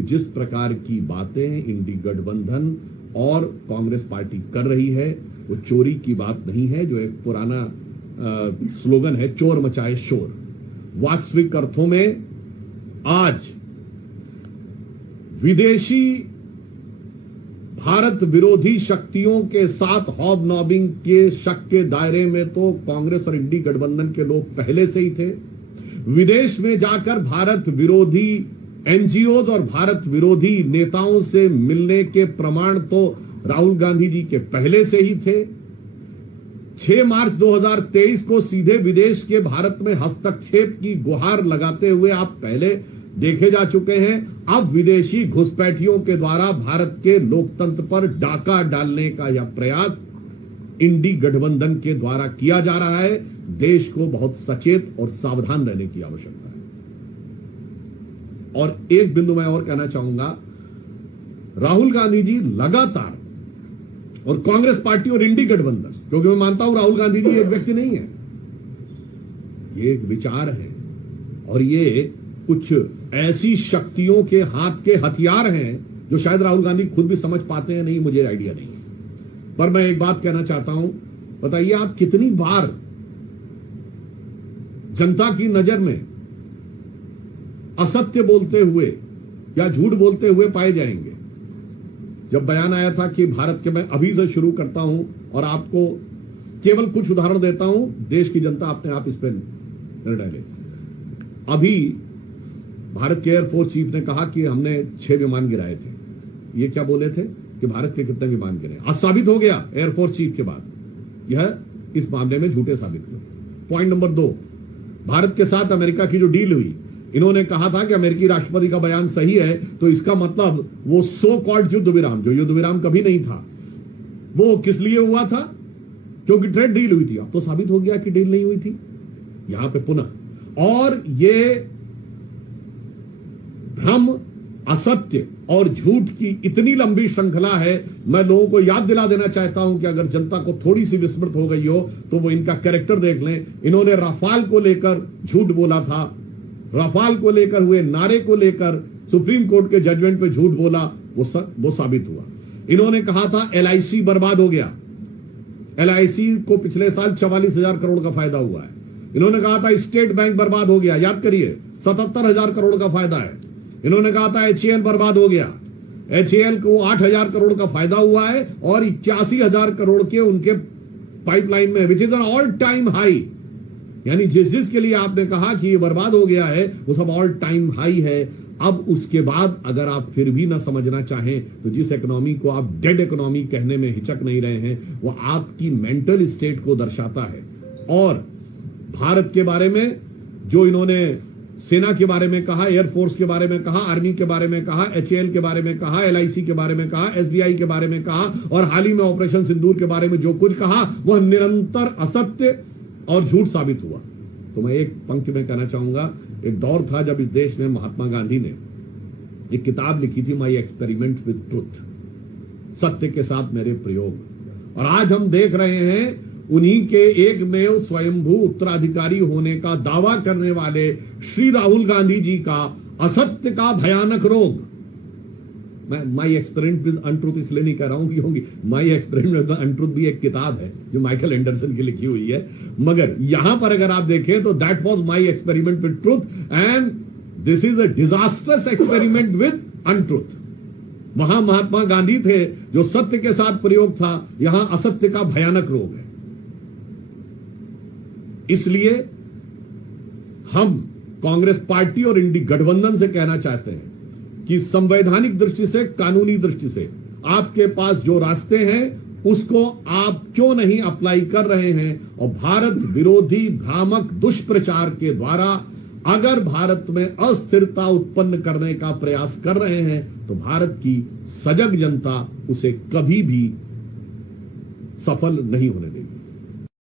कि जिस प्रकार की बातें इंडी गठबंधन और कांग्रेस पार्टी कर रही है वो चोरी की बात नहीं है, जो एक पुराना स्लोगन है, चोर मचाए शोर। वास्तविक अर्थों में आज विदेशी भारत विरोधी शक्तियों के साथ हॉबनॉबिंग के शक के दायरे में तो कांग्रेस और इंडी गठबंधन के लोग पहले से ही थे। विदेश में जाकर भारत विरोधी एनजीओ और भारत विरोधी नेताओं से मिलने के प्रमाण तो राहुल गांधी जी के पहले से ही थे। 6 मार्च 2023 को सीधे विदेश के भारत में हस्तक्षेप की गुहार लगाते हुए आप पहले देखे जा चुके हैं। अब विदेशी घुसपैठियों के द्वारा भारत के लोकतंत्र पर डाका डालने का यह प्रयास इंडी गठबंधन के द्वारा किया जा रहा है। देश को बहुत सचेत और सावधान रहने की आवश्यकता है। और एक बिंदु मैं और कहना चाहूंगा, राहुल गांधी जी लगातार, और कांग्रेस पार्टी और इंडी गठबंधन, क्योंकि मैं मानता हूं राहुल गांधी जी एक व्यक्ति नहीं है, ये एक विचार है और ये कुछ ऐसी शक्तियों के हाथ के हथियार हैं जो शायद राहुल गांधी खुद भी समझ पाते हैं, नहीं मुझे आइडिया नहीं है। पर मैं एक बात कहना चाहता हूं, बताइए आप कितनी बार जनता की नजर में असत्य बोलते हुए या झूठ बोलते हुए पाए जाएंगे। जब बयान आया था कि भारत के, मैं अभी से शुरू करता हूं और आपको केवल कुछ उदाहरण देता हूं, देश की जनता अपने आप इस पर निर्णय ले। अभी भारत के एयरफोर्स चीफ ने कहा कि हमने 6 विमान गिराए थे। ये क्या बोले थे कि भारत के कितने विमान गिरे? आज साबित हो गया एयरफोर्स चीफ के बाद यह इस मामले में झूठे साबित हुए। पॉइंट नंबर 2, भारत के साथ अमेरिका की जो डील हुई, इन्होंने कहा था कि अमेरिकी राष्ट्रपति का बयान सही है, तो इसका मतलब वो सो कॉल्ड युद्ध विराम, जो युद्ध विराम कभी नहीं था, वो किस लिए हुआ था? क्योंकि ट्रेड डील हुई थी। अब तो साबित हो गया कि डील नहीं हुई थी यहां पे पुनः। और ये भ्रम, असत्य और झूठ की इतनी लंबी श्रृंखला है। मैं लोगों को याद दिला देना चाहता हूं कि अगर जनता को थोड़ी सी विस्मृत हो गई हो तो वो इनका कैरेक्टर देख लें। इन्होंने राफाल को लेकर झूठ बोला था, राफाल को लेकर हुए नारे को लेकर सुप्रीम कोर्ट के जजमेंट पे झूठ बोला, वो साबित हुआ। इन्होंने कहा था एलआईसी बर्बाद हो गया, एलआईसी को पिछले साल 44,000 करोड़ का फायदा हुआ है। इन्होंने कहा था स्टेट बैंक बर्बाद हो गया, याद करिए 77,000 करोड़ का फायदा है। इन्होंने कहा था एचएएल बर्बाद हो गया, एचएएल को 8,000 करोड़ का फायदा हुआ है और 81,000 करोड़ के उनके पाइपलाइन में, which is an all time high. यानी जिसके लिए आपने कहा कि ये बर्बाद हो गया है वो सब ऑल टाइम हाई है। अब उसके बाद अगर आप फिर भी ना समझना चाहें तो जिस इकोनॉमी को आप डेड इकोनॉमी कहने में हिचक नहीं रहे हैं वो आपकी मेंटल स्टेट को दर्शाता है। और भारत के बारे में जो इन्होंने सेना के बारे में कहा, एयरफोर्स के बारे में कहा, आर्मी के बारे में कहा, एचएएल के बारे में कहा, एलआईसी के बारे में कहा, एसबीआई के बारे में कहा और हाल ही में ऑपरेशन सिंदूर के बारे में जो कुछ कहा वह निरंतर असत्य और झूठ साबित हुआ। तो मैं एक पंक्ति में कहना चाहूंगा, एक दौर था जब इस देश में महात्मा गांधी ने एक किताब लिखी थी, माई एक्सपेरिमेंट्स विद ट्रुथ, सत्य के साथ मेरे प्रयोग। और आज हम देख रहे हैं उन्हीं के एकमेव स्वयंभू उत्तराधिकारी होने का दावा करने वाले श्री राहुल गांधी जी का असत्य का भयानक रोग। मैं माई एक्सपेरिमेंट विद अनट्रूथ इसलिए नहीं कह रहा हूं क्योंकि माई एक्सपेरिमेंट विद अनट्रूथ भी एक किताब है जो माइकल एंडरसन की लिखी हुई है, मगर यहां पर अगर आप देखें तो that was my experiment with truth and this is a disasters experiment with untruth. वहां महात्मा गांधी थे जो सत्य के साथ प्रयोग था, यहां असत्य का भयानक रोग है। इसलिए हम कांग्रेस पार्टी और इंडी गठबंधन से कहना चाहते हैं कि संवैधानिक दृष्टि से, कानूनी दृष्टि से आपके पास जो रास्ते हैं उसको आप क्यों नहीं अप्लाई कर रहे हैं। और भारत विरोधी भ्रामक दुष्प्रचार के द्वारा अगर भारत में अस्थिरता उत्पन्न करने का प्रयास कर रहे हैं तो भारत की सजग जनता उसे कभी भी सफल नहीं होने देगी।